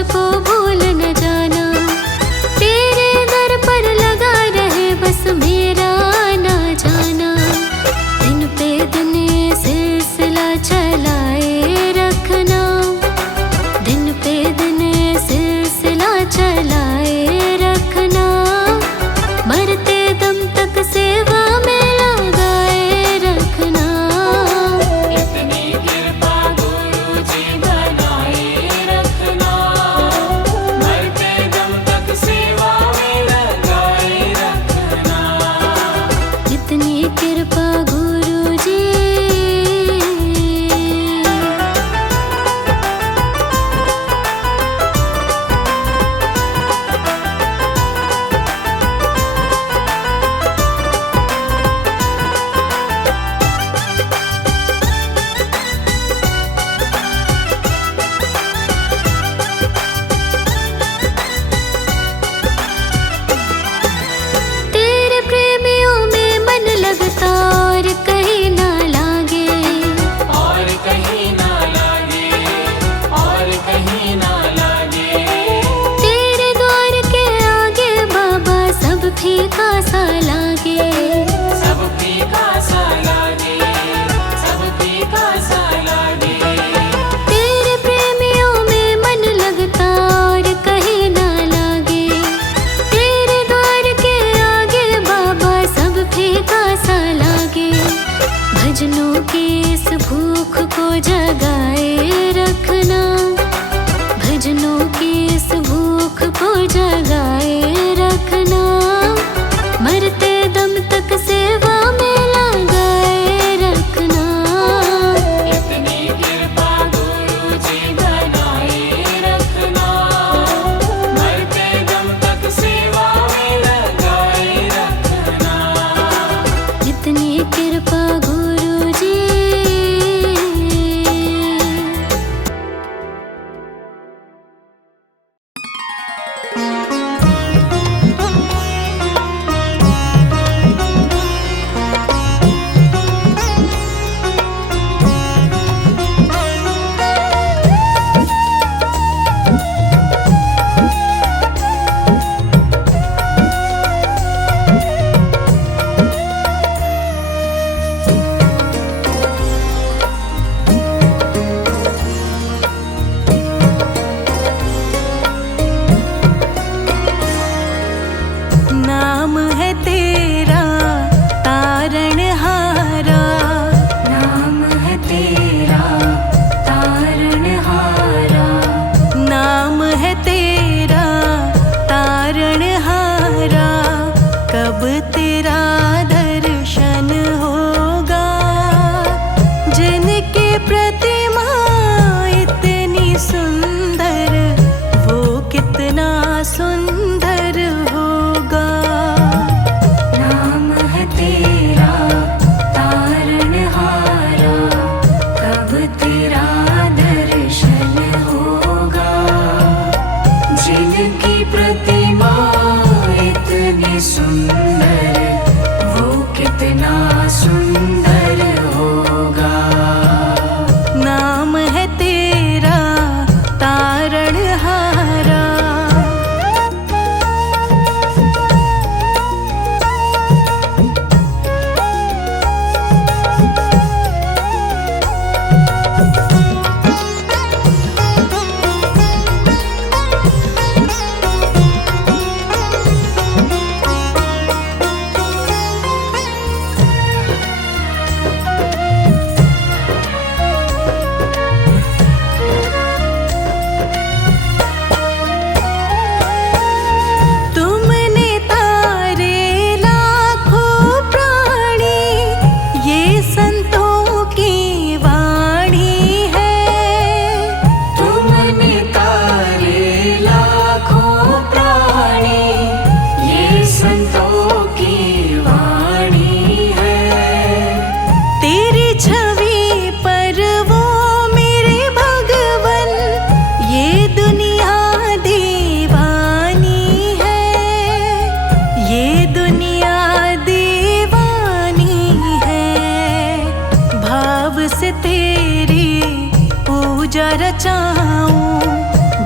मुझको भूल न जाना, तेरे दर पर लगा रहे बस मेरा ना जाना। दिन पे दिन ये सिलसिला चलाए रखना, दिन पे दिन ये सिलसिला चलाए रखना। मरते दम तक सेवा में लगाए रखना। इतनी कृपा गुरु जी बनाए रखना, मरते दम तक सेवा में लगाए रखना। इतनी कृपा गुरु जी। तेरे प्रेमियों में मन लगता और कहीं ना लागे, और कहीं ना लागे, और कहीं ना लागे। तेरे द्वार के आगे बाबा सब फीका सा लागे। सब फीका सा लागे, सब फीका सा लागे। तेरे प्रेमियों में मन लगता और कहीं ना लागे, तेरे द्वार के आगे बाबा सब फीका सा लागे। भजनों की इस भूख को जगाए रखना, भजनों की इस भूख को जगाए रखना। मरते दम तक सेवा में लगाए रखना। इतनी कृपा गुरु जी बनाए रखना, मरते दम तक सेवा में लगाए रखना। इतनी कृपा गुरु जी। नाम है तेरा तारणहारा, नाम है तेरा तारणहारा, नाम है तेरा तारणहारा। कब तेरा दर्शन होगा, जिनकी प्रतिमा इतनी सुंदर, वो कितना सुंदर होगा। नाम है तेरा तारणहारा, कब तेरा दर्शन होगा, जिनकी प्रतिमा इतनी सुंदर, वो कितना सुंदर होगा। नाम है तेरा तारणहारा।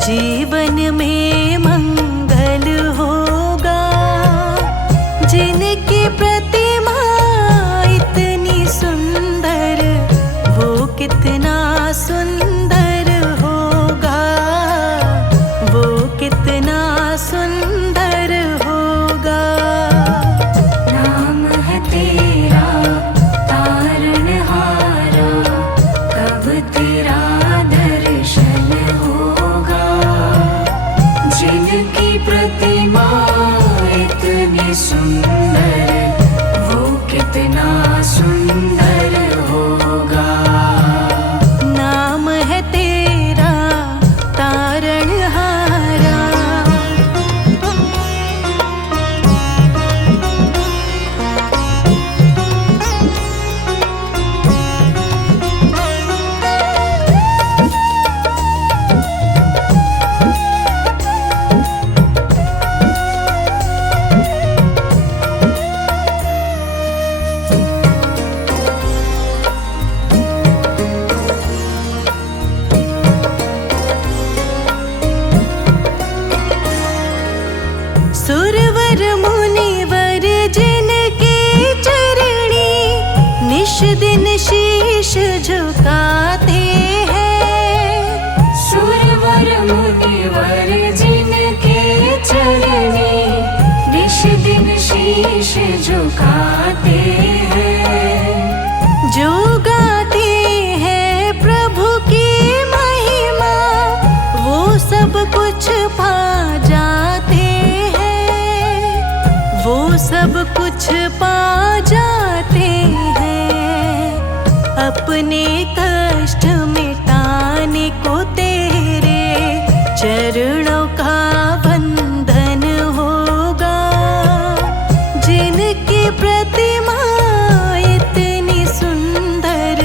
जीवन में मंगल होगा। जिनकी प्रतिमा इतनी सुंदर, वो कितना सुंदर होगा, वो कितना सुंदर होगा। नाम है तेरा तारणहारा, कब तेरा दर्शन होगा। जिनकी प्रतिमा इतनी सुंदर, वो कितना सुंदर होगा। नाम है तेरा तारणहारा। सुरवर मुनिवर जिनके चरणी निश दिन शीश झुकाते हैं। सुरवर मुनिवर जिनके चरणी निश दिन शीश झुकाते हैं। जो गाते हैं प्रभु की महिमा, वो सब कुछ पा जाते हैं, वो सब कुछ पा जाते हैं। अपने कष्ट मिटाने को तेरे चरणों का वंदन होगा। जिनकी प्रतिमा इतनी सुंदर,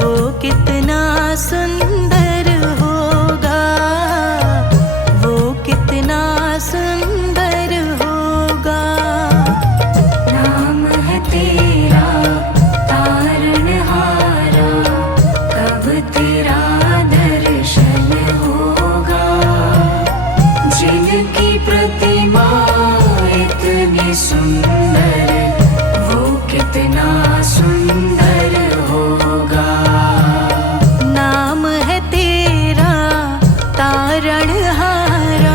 वो कितना सुंदर होगा, वो कितना सुंदर होगा। नाम है तेरा तारणहारा, कब तेरा दर्शन होगा। जिनकी प्रतिमा इतनी सुंदर, वो कितना सुंदर होगा। नाम है तेरा तारणहारा।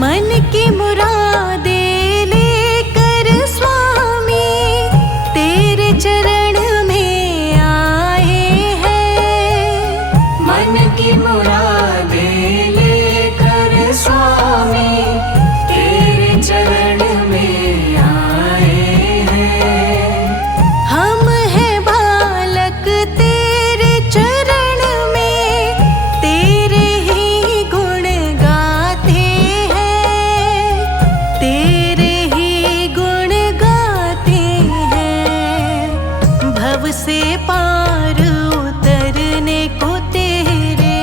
मन की मुरादें लेकर स्वामी तेरे चरण में आए हैं। मन की मुरादें लेकर स्वामी तेरे चरण में आए हैं। हम हैं बालक तेरे चरण में, तेरे ही गुण गाते हैं, तेरे ही गुण गाते हैं। भव से पार उतरने को तेरे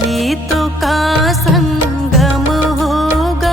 गीतों का संगम होगा।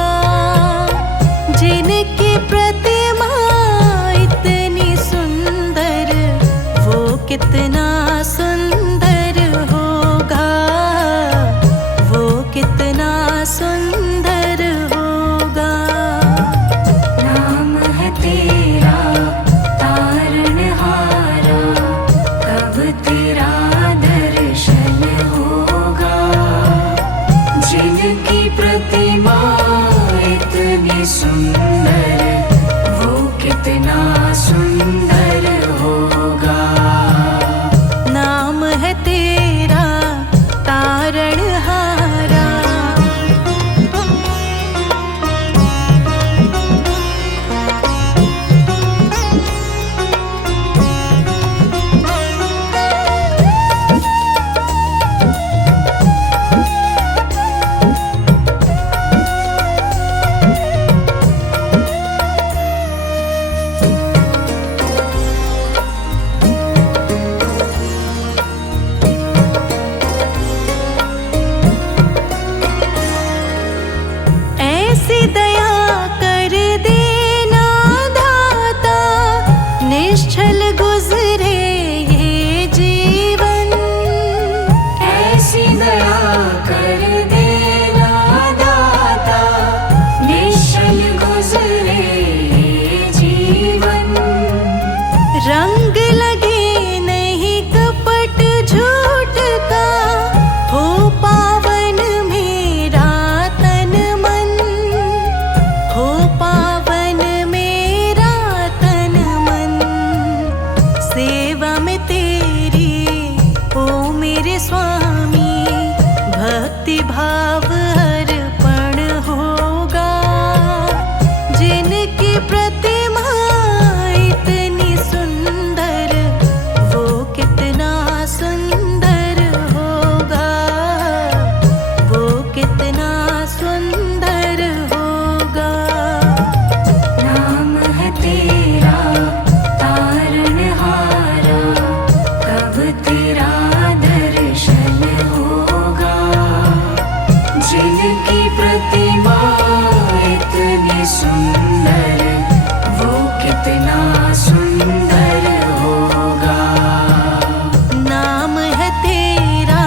मेरे स्वामी, भक्ति भाव अर्पण होगा। जिनकी प्रतिमा इतनी सुंदर, वो कितना सुंदर होगा, वो कितना सुंदर होगा। नाम है तेरा तारणहारा, कब तेरा दर्शन होगा। जिनकी प्रतिमा इतनी सुंदर, वो कितना सुंदर होगा। नाम है तेरा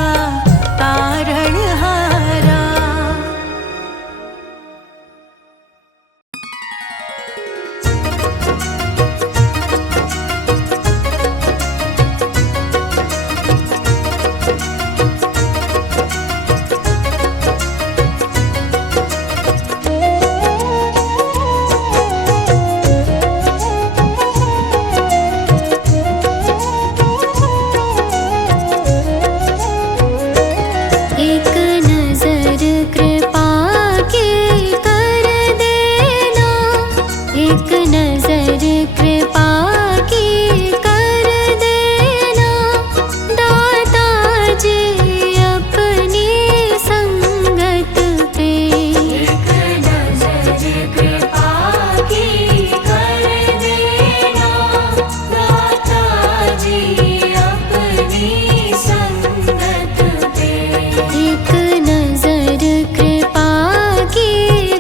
तारणहारा। एक नजर कृपा की कर देना, एक नजर कृपा की कर देना। दाता जी अपनी संगत पे, एक नजर कृपा की कर देना। दाता जी अपनी संगत पे, एक नजर कृपा की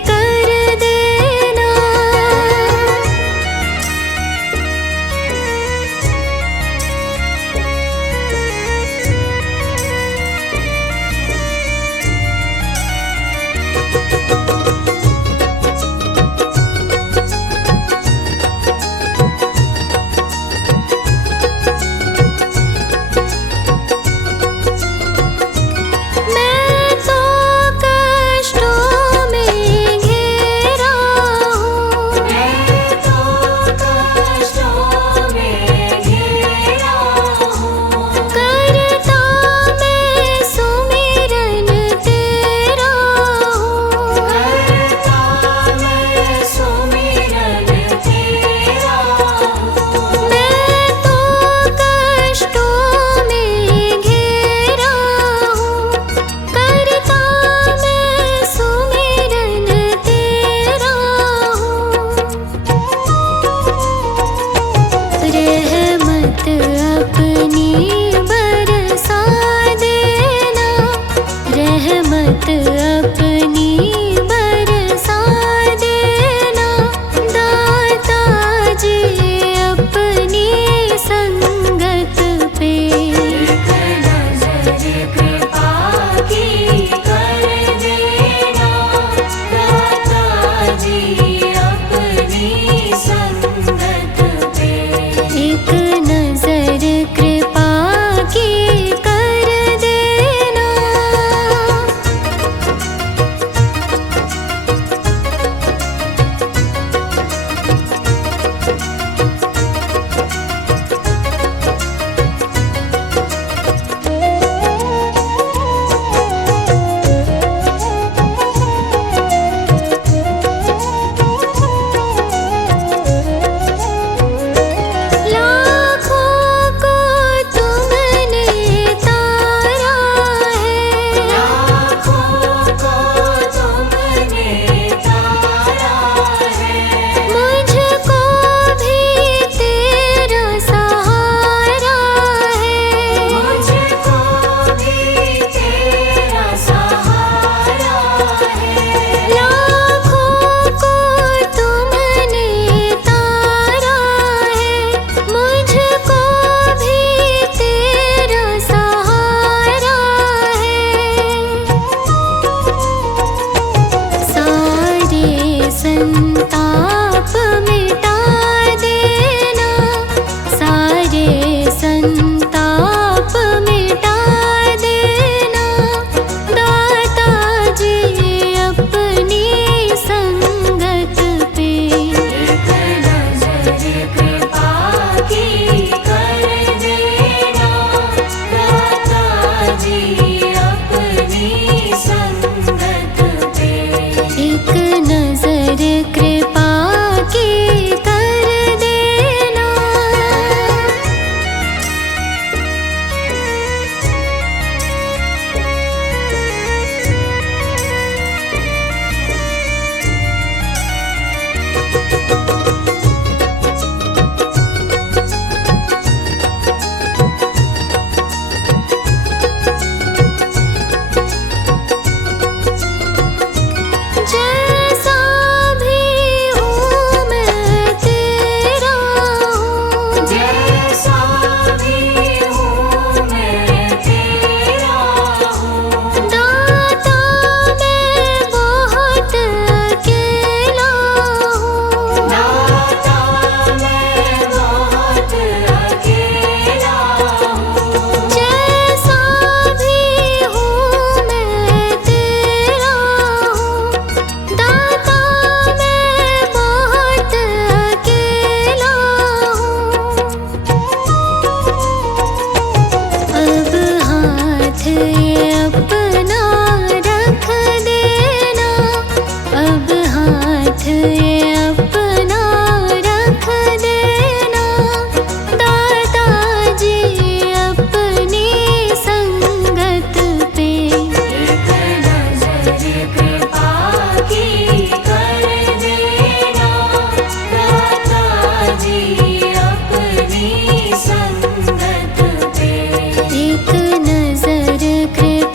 कर देना। मैं तो कष्टों में घिरा हूँ, मैं तो कष्टों में घिरा हूँ। करता मैं सुमिरन तेरा हूँ। करता मैं सुमिरन तेरा हूँ। मैं तो कष्टों में घिरा हूँ, करता मैं सुमिरन तेरा हूँ। रहमत अपनी बरसा देना, रहमत अपनी बरसा देना। दाता जी अपनी संगत पे, एक नजर कृपा की कर देना। दाता जी अपनी संगत पे, एक नजर कृपा की कर देना। ये अपना रख देना, अब हाथ ये अपना रख देना। दाताजी अपनी संगत पे एक नजर कृपा की कर देना, दाताजी अपनी संगत पे। एक नजर कृपा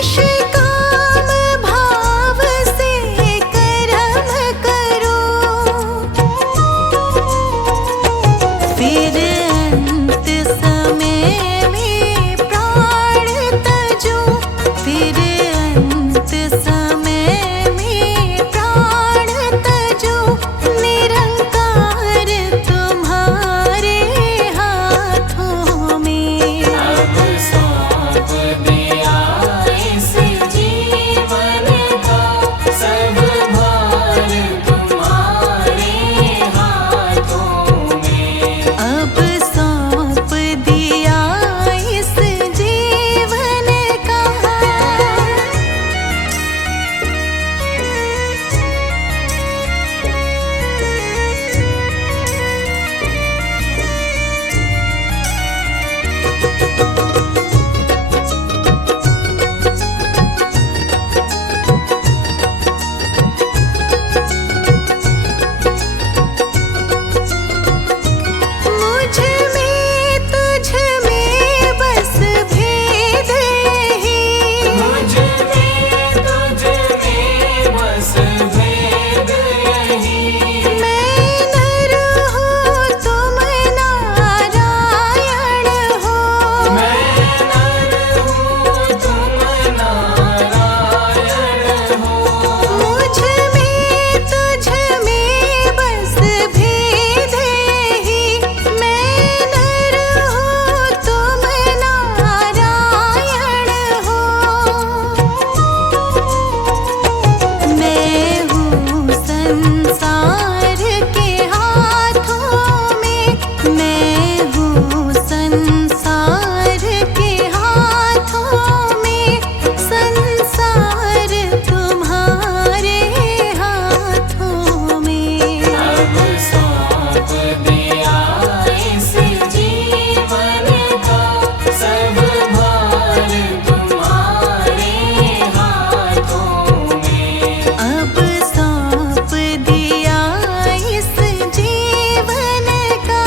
निष्काम भाव से कर्म करो, फिर अंत समय में प्राण तजो, फिर अंत समय में प्राण तजो, निरंकार तुम्हारे हाथों में। अब सौंप दिया इस जीवन का सब भार तुम्हारे हाथों में। अब सौंप दिया इस जीवन का। मुझ में तुझ में बस भेद है, मुझ में तुझ में बस भेद यही। मैं नर हूँ तुम नारायण हो, मैं नर हूँ तुम नारायण हो। मुझ में तुझ में बस भेद है, मैं नर हूँ तुम नारायण हो। मैं हूँ संसार के हाथों में, मैं हूँ संसार के हाथों में, संसार तुम्हारे हाथों में। अब सौंप दिया इस जीवन का सब भार तुम्हारे हाथों में। अब सौंप दिया इस जीवन का।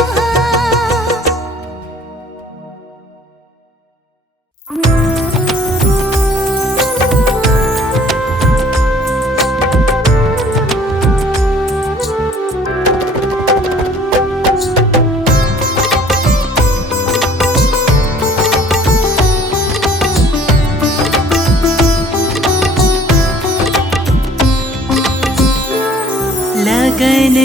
लगन